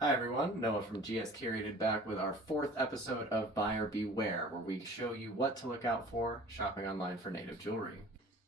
Hi everyone, Noah from GS Curated back with our fourth episode of Buyer Beware, where we show you what to look out for shopping online for native jewelry.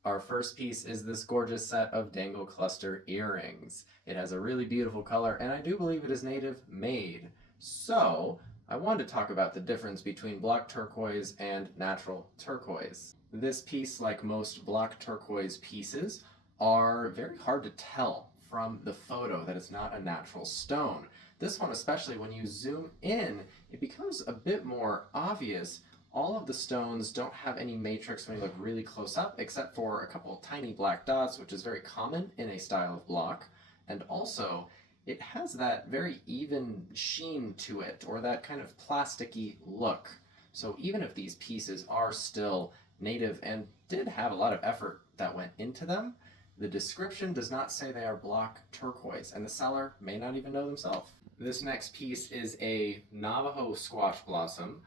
Our first piece is this gorgeous set of dangle cluster earrings. It has a really beautiful color, and I do believe it is native made. So, I wanted to talk about the difference between block turquoise and natural turquoise. This piece, like most block turquoise pieces, are very hard to tell from the photo that it's not a natural stone. This one, especially when you zoom in, it becomes a bit more obvious. All of the stones don't have any matrix when you look really close up, except for a couple of tiny black dots, which is very common in a style of block. And also, it has that very even sheen to it, or that kind of plasticky look. So even if these pieces are still native and did have a lot of effort that went into them, the description does not say they are block turquoise, and the seller may not even know themselves. This next piece is a Navajo squash blossom.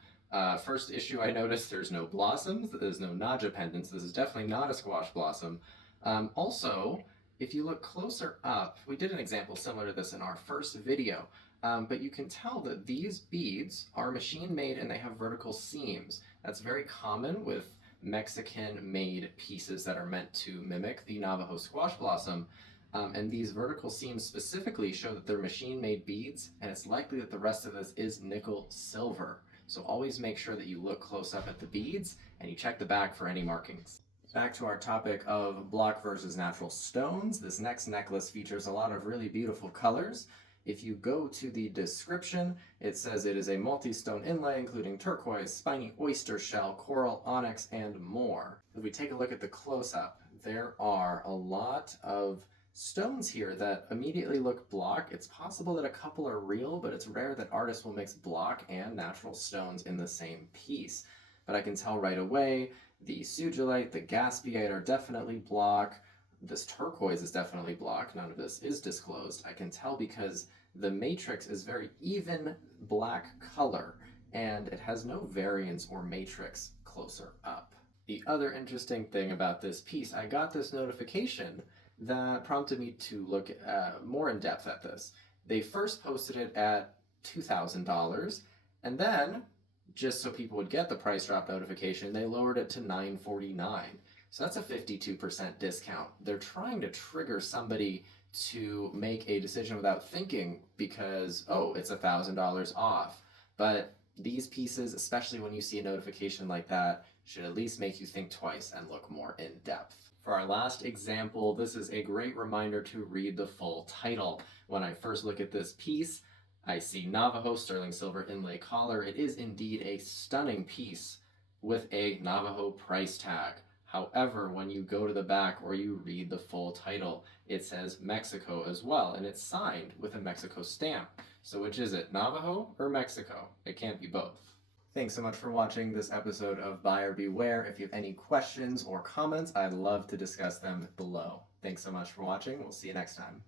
First issue I noticed there's no blossoms, there's no Naja pendants. This is definitely not a squash blossom. Also, if you look closer up, we did an example similar to this in our first video, but you can tell that these beads are machine made and they have vertical seams. That's very common with Mexican-made pieces that are meant to mimic the Navajo squash blossom. And these vertical seams specifically show that they're machine-made beads, and it's likely that the rest of this is nickel silver. So always make sure that you look close up at the beads, and you check the back for any markings. Back to our topic of block versus natural stones, this next necklace features a lot of really beautiful colors. If you go to the description, it says it is a multi-stone inlay including turquoise, spiny oyster shell, coral, onyx, and more. If we take a look at the close-up, there are a lot of stones here that immediately look block. It's possible that a couple are real, but it's rare that artists will mix block and natural stones in the same piece. But I can tell right away, the sugilite, the gaspiite are definitely block. This turquoise is definitely block. None of this is disclosed. I can tell because the matrix is very even black color, and it has no variance or matrix closer up. The other interesting thing about this piece, I got this notification that prompted me to look more in depth at this. They first posted it at $2,000, and then, just so people would get the price drop notification, they lowered it to $949. So that's a 52% discount. They're trying to trigger somebody to make a decision without thinking because, oh, it's $1,000 off. But these pieces, especially when you see a notification like that, should at least make you think twice and look more in depth. For our last example, this is a great reminder to read the full title. When I first look at this piece, I see Navajo sterling silver inlay collar. It is indeed a stunning piece with a Navajo price tag. However, when you go to the back or you read the full title, it says Mexico as well, and it's signed with a Mexico stamp. So which is it, Navajo or Mexico? It can't be both. Thanks so much for watching this episode of Buyer Beware. If you have any questions or comments, I'd love to discuss them below. Thanks so much for watching. We'll see you next time.